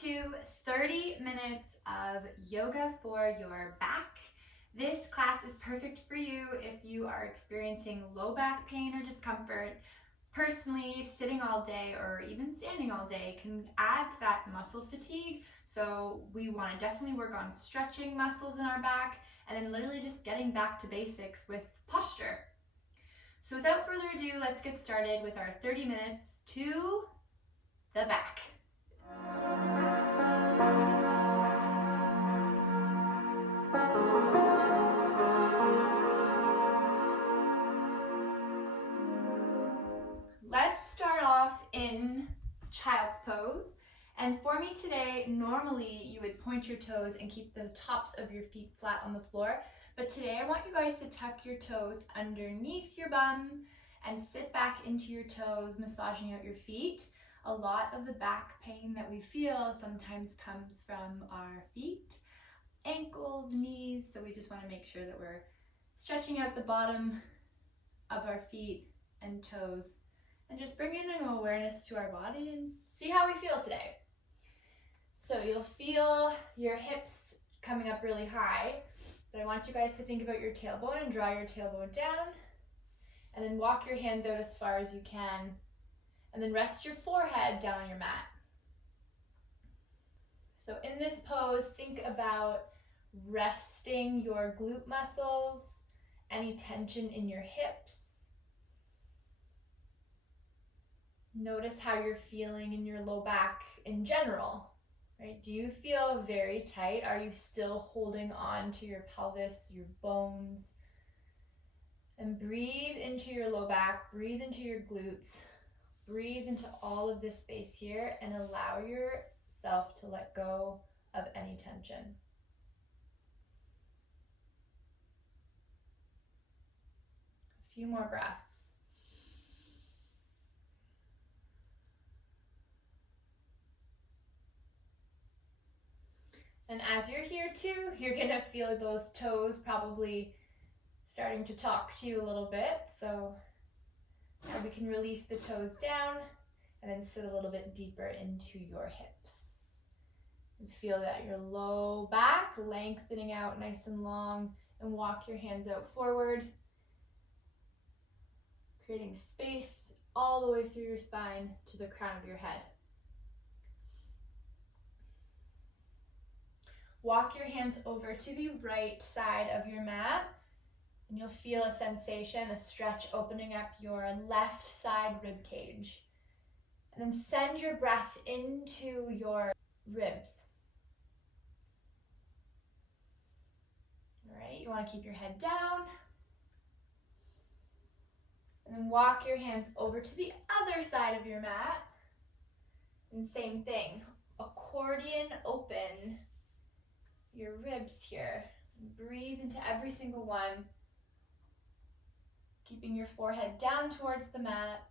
to 30 minutes of yoga for your back. This class is perfect for you if you are experiencing low back pain or discomfort. Personally, sitting all day or even standing all day can add to that muscle fatigue. So we want to definitely work on stretching muscles in our back and then literally just getting back to basics with posture. So without further ado, let's get started with our 30 minutes to the back. Let's start off in child's pose. And for me today, normally you would point your toes and keep the tops of your feet flat on the floor. But today I want you guys to tuck your toes underneath your bum and sit back into your toes, massaging out your feet. A lot of the back pain that we feel sometimes comes from our feet, ankles, knees. So we just want to make sure that we're stretching out the bottom of our feet and toes and just bringing an awareness to our body and see how we feel today. So you'll feel your hips coming up really high, but I want you guys to think about your tailbone and draw your tailbone down, and then walk your hands out as far as you can, and then rest your forehead down on your mat. So in this pose, think about resting your glute muscles, any tension in your hips. Notice how you're feeling in your low back in general, right? Do you feel very tight? Are you still holding on to your pelvis, your bones? And breathe into your low back, breathe into your glutes, breathe into all of this space here and allow yourself to let go of any tension. A few more breaths. And as you're here too, you're gonna feel those toes probably starting to talk to you a little bit. So now we can release the toes down and then sit a little bit deeper into your hips. And feel that your low back lengthening out nice and long, and walk your hands out forward, creating space all the way through your spine to the crown of your head. Walk your hands over to the right side of your mat, and you'll feel a sensation, a stretch opening up your left side rib cage. And then send your breath into your ribs. All right, you want to keep your head down. And then walk your hands over to the other side of your mat. And same thing, accordion open your ribs here. Breathe into every single one, keeping your forehead down towards the mat.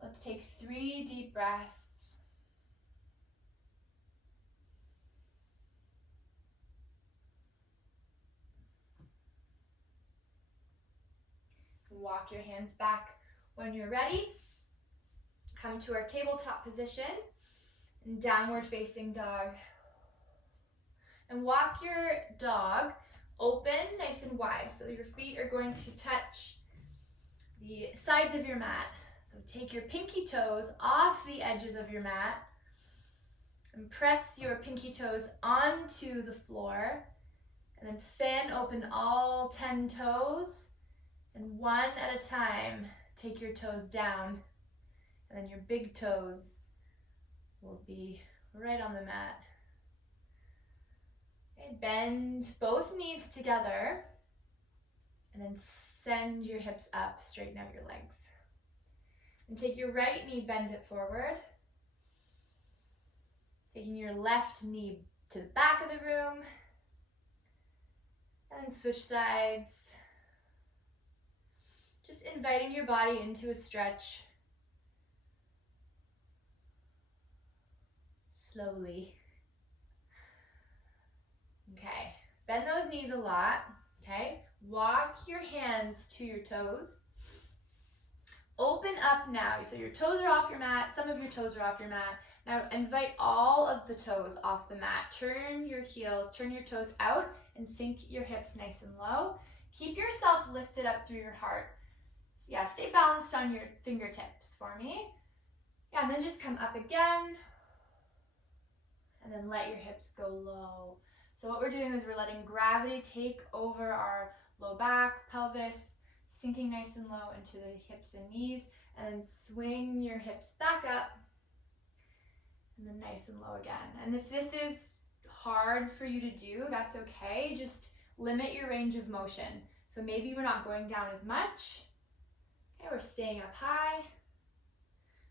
Let's take 3 deep breaths. Walk your hands back when you're ready. Come to our tabletop position in downward facing dog. And walk your dog open, nice and wide, so your feet are going to touch the sides of your mat. So take your pinky toes off the edges of your mat and press your pinky toes onto the floor, and then fan open all 10 toes, and one at a time take your toes down, and then your big toes will be right on the mat. Okay, bend both knees together and then send your hips up, straighten out your legs. And take your right knee, bend it forward. Taking your left knee to the back of the room. And then switch sides. Just inviting your body into a stretch. Slowly. Okay, bend those knees a lot, okay? Walk your hands to your toes. Open up now. So your toes are off your mat. Some of your toes are off your mat. Now invite all of the toes off the mat. Turn your heels, turn your toes out and sink your hips nice and low. Keep yourself lifted up through your heart. So yeah, stay balanced on your fingertips for me. Yeah, and then just come up again. And then let your hips go low. So what we're doing is we're letting gravity take over our low back, pelvis, sinking nice and low into the hips and knees, and then swing your hips back up, and then nice and low again. And if this is hard for you to do, that's okay. Just limit your range of motion. So maybe we're not going down as much. Okay, we're staying up high.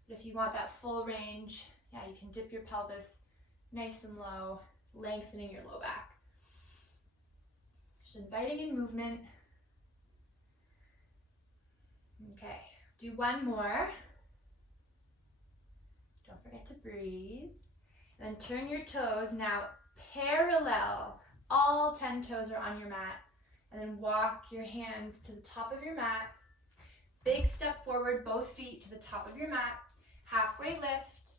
But if you want that full range, yeah, you can dip your pelvis nice and low, lengthening your low back. Just inviting in movement. Okay, do one more. Don't forget to breathe. And then turn your toes now parallel. All 10 toes are on your mat. And then walk your hands to the top of your mat. Big step forward, both feet to the top of your mat. Halfway lift.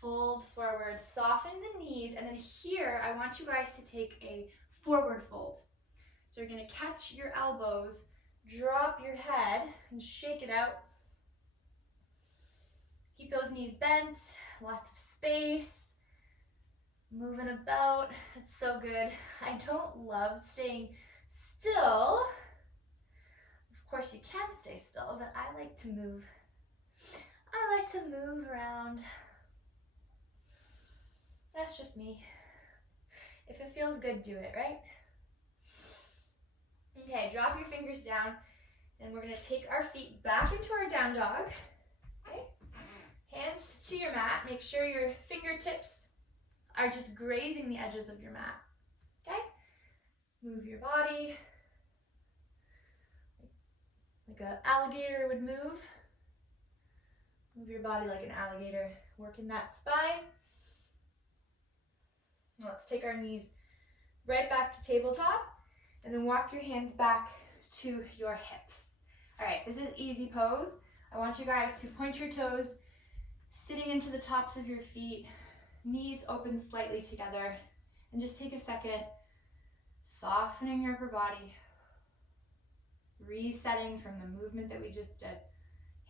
Fold forward, soften the knees, and then here I want you guys to take a forward fold. So you're going to catch your elbows, drop your head, and shake it out. Keep those knees bent, lots of space, moving about. It's so good. I don't love staying still. Of course you can stay still, but I like to move. I like to move around. That's just me. If it feels good, do it, right? Okay, drop your fingers down, and we're gonna take our feet back into our down dog. Okay, hands to your mat. Make sure your fingertips are just grazing the edges of your mat. Okay, move your body like an alligator would move. Move your body like an alligator, working that spine. Now let's take our knees right back to tabletop and then walk your hands back to your hips. All right, this is easy pose. I want you guys to point your toes, sitting into the tops of your feet, knees open slightly together, and just take a second, softening your upper body, resetting from the movement that we just did.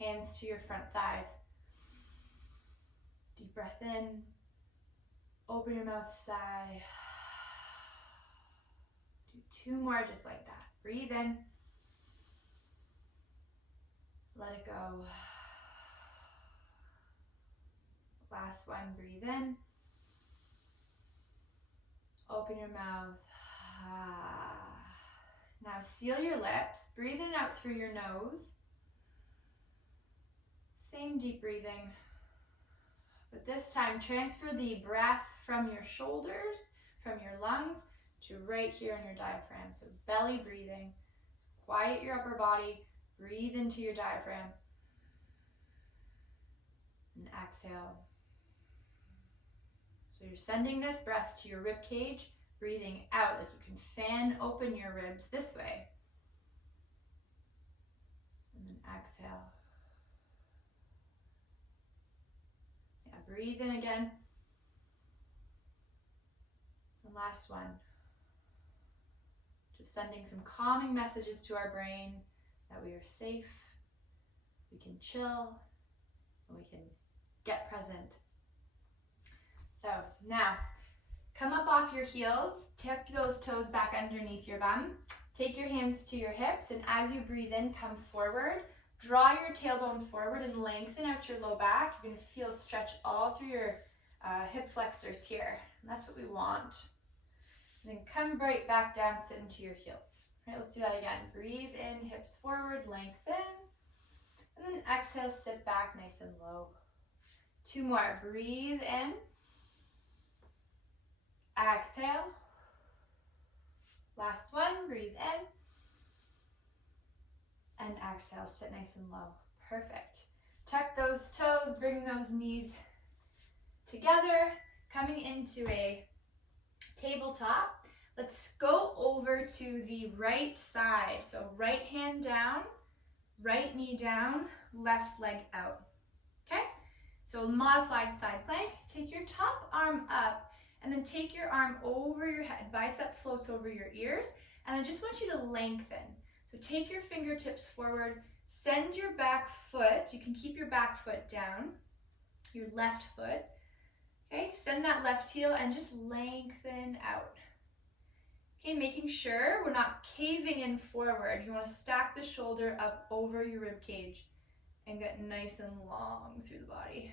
Hands to your front thighs. Deep breath in. Open your mouth, sigh. Do 2 more just like that. Breathe in. Let it go. Last one, breathe in. Open your mouth. Now seal your lips. Breathe in and out through your nose. Same deep breathing. But this time, transfer the breath from your shoulders, from your lungs, to right here in your diaphragm. So belly breathing. So quiet your upper body. Breathe into your diaphragm. And exhale. So you're sending this breath to your rib cage, breathing out like you can fan open your ribs this way. And then exhale. Yeah, breathe in again. And last one. Just sending some calming messages to our brain that we are safe, we can chill, and we can get present. So now, come up off your heels, tuck those toes back underneath your bum, take your hands to your hips, and as you breathe in, come forward, draw your tailbone forward and lengthen out your low back. You're going to feel stretch all through your hip flexors here, and that's what we want. And then come right back down, sit into your heels. All right, let's do that again. Breathe in, hips forward, lengthen, and then exhale, sit back nice and low. 2 more. Breathe in. Exhale. Last one. Breathe in. And exhale. Sit nice and low. Perfect. Tuck those toes. Bring those knees together. Coming into a tabletop. Let's go over to the right side. So right hand down. Right knee down, left leg out. Okay? So modified side plank. Take your top arm up and then take your arm over your head. Bicep floats over your ears. And I just want you to lengthen. So take your fingertips forward. Send your back foot. You can keep your back foot down. Your left foot. Okay? Send that left heel and just lengthen out. Okay, making sure we're not caving in forward. You want to stack the shoulder up over your rib cage and get nice and long through the body.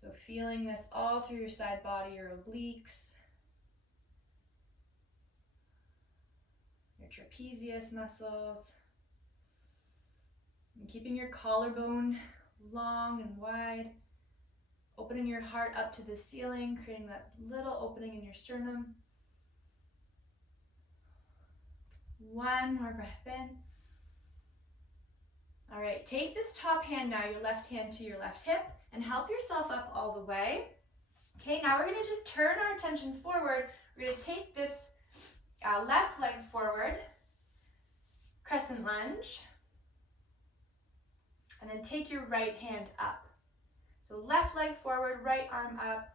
So feeling this all through your side body, your obliques, your trapezius muscles, and keeping your collarbone long and wide, opening your heart up to the ceiling, creating that little opening in your sternum. One more breath in. All right, take this top hand now, your left hand to your left hip, and help yourself up all the way. Okay, now we're going to just turn our attention forward. We're going to take this left leg forward, crescent lunge, and then take your right hand up. So left leg forward, right arm up,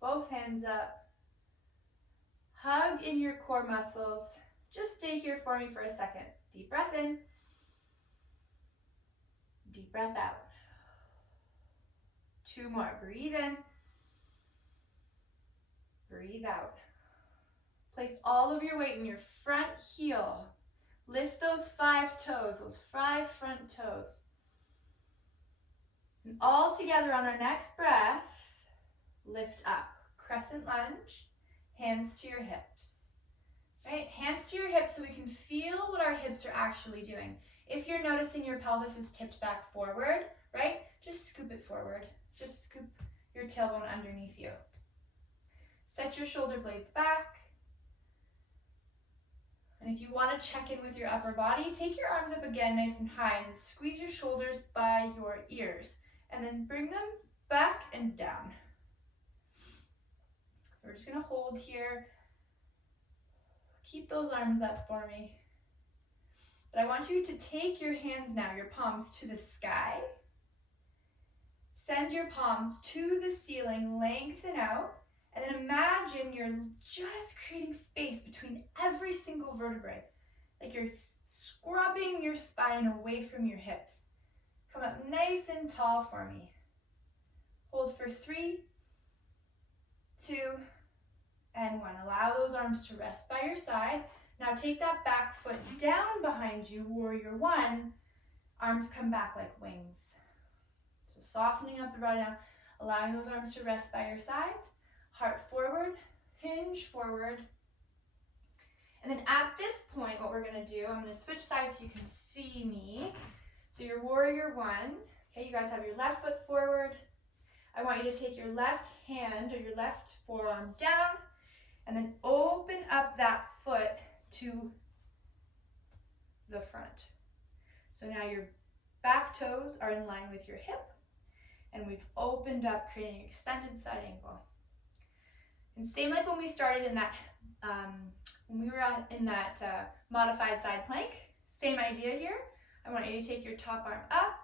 both hands up. Hug in your core muscles. Just stay here for me for a second. Deep breath in, deep breath out. Two more. Breathe in, breathe out. Place all of your weight in your front heel. Lift those 5 toes, those 5 front toes. And all together on our next breath, lift up. Crescent lunge, hands to your hips. Right? Hands to your hips so we can feel what our hips are actually doing. If you're noticing your pelvis is tipped back forward, right? Just scoop it forward. Just scoop your tailbone underneath you. Set your shoulder blades back. And if you want to check in with your upper body, take your arms up again nice and high and squeeze your shoulders by your ears. And then bring them back and down. We're just going to hold here. Keep those arms up for me. But I want you to take your hands now, your palms to the sky. Send your palms to the ceiling, lengthen out. And then imagine you're just creating space between every single vertebrae. Like you're scrubbing your spine away from your hips. Come up nice and tall for me. Hold for 3, 2, and 1. Allow those arms to rest by your side. Now take that back foot down behind you, warrior 1. Arms come back like wings. So softening up the body down, allowing those arms to rest by your sides. Heart forward, hinge forward. And then at this point, what we're going to do, I'm going to switch sides so you can see me. So your warrior 1, okay, you guys have your left foot forward. I want you to take your left hand or your left forearm down and then open up that foot to the front. So now your back toes are in line with your hip and we've opened up, creating an extended side angle. And same like when we started in that, when we were in that modified side plank, same idea here. I want you to take your top arm up,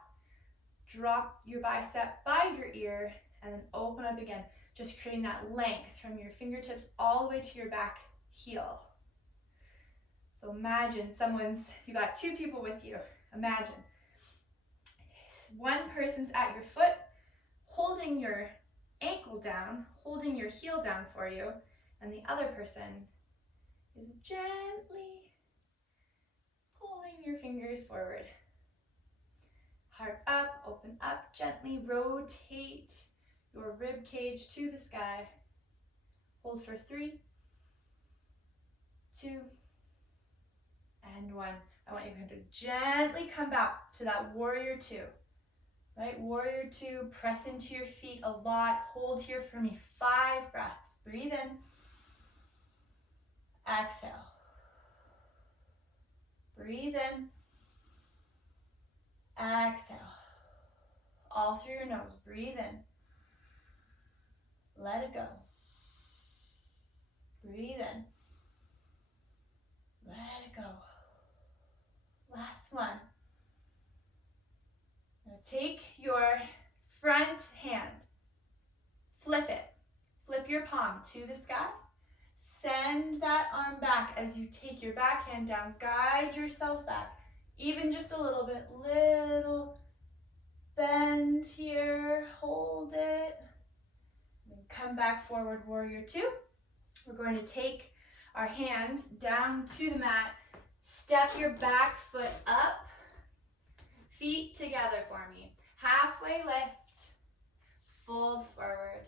drop your bicep by your ear, and then open up again, just creating that length from your fingertips all the way to your back heel. So imagine you got 2 people with you. Imagine one person's at your foot, holding your ankle down, holding your heel down for you, and the other person is gently pulling your fingers forward. Heart up, open up, gently rotate your rib cage to the sky. Hold for 3, 2, and 1. I want you to gently come back to that warrior 2. Right, warrior 2, press into your feet a lot. Hold here for me, 5 breaths. Breathe in. Exhale. Breathe in. Exhale. All through your nose. Breathe in. Let it go. Breathe in. Let it go. Last one. Now take your front hand, flip it. Flip your palm to the sky. Send that arm back as you take your back hand down. Guide yourself back. Even just a little bit. Little bend here. Hold it. Then come back forward, warrior two. We're going to take our hands down to the mat. Step your back foot up. Feet together for me. Halfway lift. Fold forward.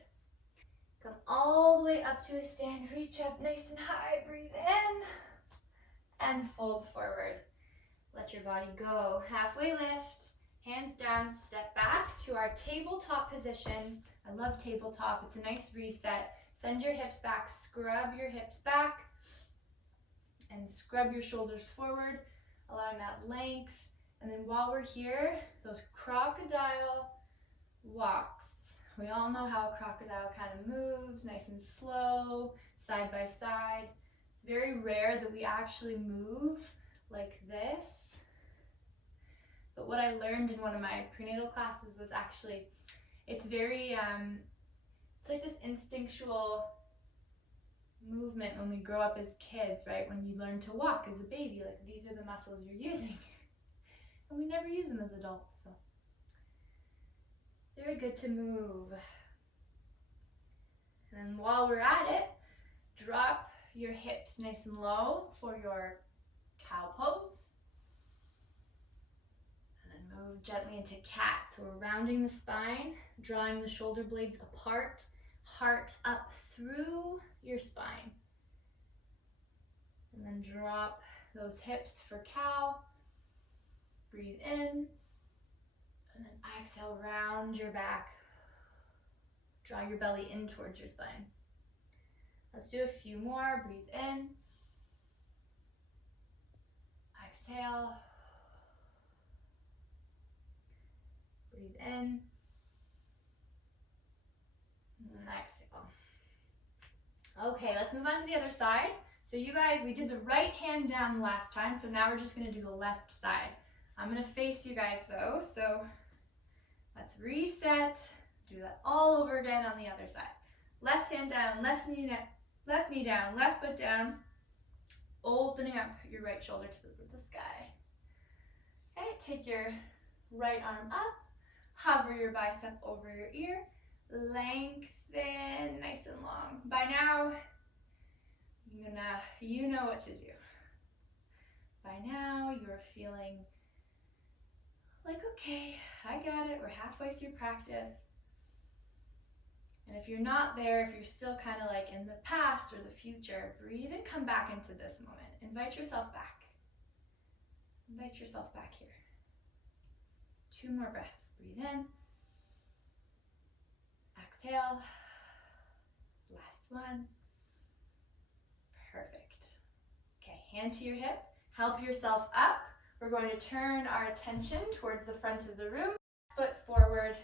Come all the way up to a stand. Reach up nice and high. Breathe in. And fold forward. Let your body go. Halfway lift. Hands down. Step back to our tabletop position. I love tabletop. It's a nice reset. Send your hips back. Scrub your hips back. And scrub your shoulders forward, allowing that length. And then while we're here, those crocodile walks. We all know how a crocodile kind of moves, nice and slow, side by side. It's very rare that we actually move like this. But what I learned in one of my prenatal classes was actually, it's very, it's like this instinctual movement when we grow up as kids, right? When you learn to walk as a baby, like these are the muscles you're using. And we never use them as adults, so it's very good to move. And then while we're at it, drop your hips nice and low for your cow pose. And then move gently into cat. So we're rounding the spine, drawing the shoulder blades apart, heart up through your spine. And then drop those hips for cow. Breathe in. And then exhale, round your back. Draw your belly in towards your spine. Let's do a few more. Breathe in. Exhale. Breathe in. And exhale. Okay, let's move on to the other side. So you guys, we did the right hand down last time, so now we're just gonna do the left side. I'm gonna face you guys though, so let's reset. Do that all over again on the other side. Left hand down, left knee down, left foot down. Opening up your right shoulder to the sky. Okay, take your right arm up. Hover your bicep over your ear. Lengthen nice and long. By now, you know what to do. By now, you're feeling like, okay, I got it. We're halfway through practice. And if you're not there, if you're still kind of like in the past or the future, breathe and come back into this moment. Invite yourself back. Invite yourself back here. 2 more breaths. Breathe in. Exhale. Last one. Perfect. Okay, hand to your hip. Help yourself up. We're going to turn our attention towards the front of the room. Foot forward,